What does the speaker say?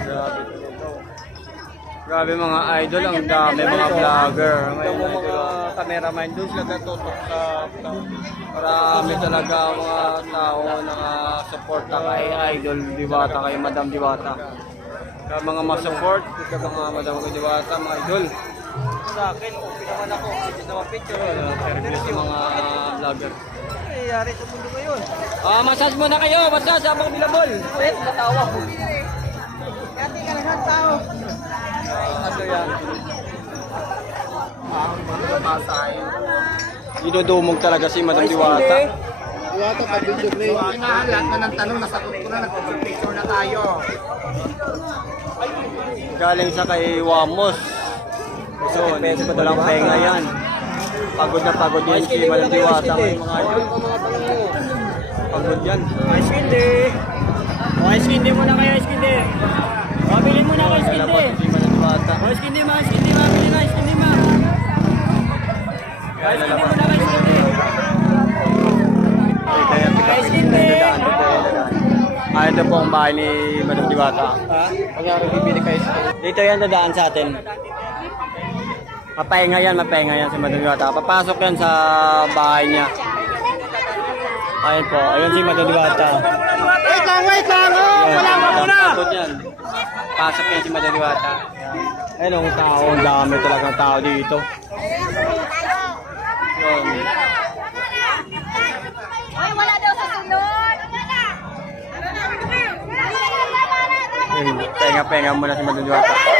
Grabe. Grabe mga idol, ang dami mga vlogger. Ito mo mga cameraman doon sila natutok sa Marami talaga ang mga tao na suporta kay Idol Diwata, kay Madam Diwata. Kaya mga ma-support, ito mga Madam Diwata, mga idol. sa akin. Okay naman ako. Picture naman picture. Service yung mga vlogger. Ay, yari sa mundo ngayon. Massage muna kayo, massage habang bilabol. Eh, natawa ko. Kati ka lang ang tao. Ano yan? Masay. Dinudumog talaga si Madam Diwata. Diwata, pag-video play. Lahat na ng tanong, nasagot ko na, nagpapicture na tayo. Galing sa kay Wamos. So, walang penga yan. Pagod na pagod yan si Madam Diwata ngayon mga idol. Pagod yan. Ice Kindi. Ice Kindi muna kayo, Ice Kindi. Mabili muna kayo, Ice Kindi. Si Madam Diwata. Ice Kindi, Ice Kindi, mabili na, Ice Kindi, ma. Ice Kindi muna kayo, Ice Kindi. Ice Kindi. Ito po ang bahay ni Madam Diwata. Pag-aaral bibili kayo. Dito yan dadaan sa atin. Mapahinga yan si Madam Diwata. Papasok yan sa bahay niya. Ayun po, ayun si Madam Diwata. Wait lang, oh! Wala ka muna! Pasok yan si Madam Diwata. Ayun ang tao, ang dami talagang tao dito. Yun. Ay, wala daw sa sunod. Yun, penga-penga muna si Madam Diwata.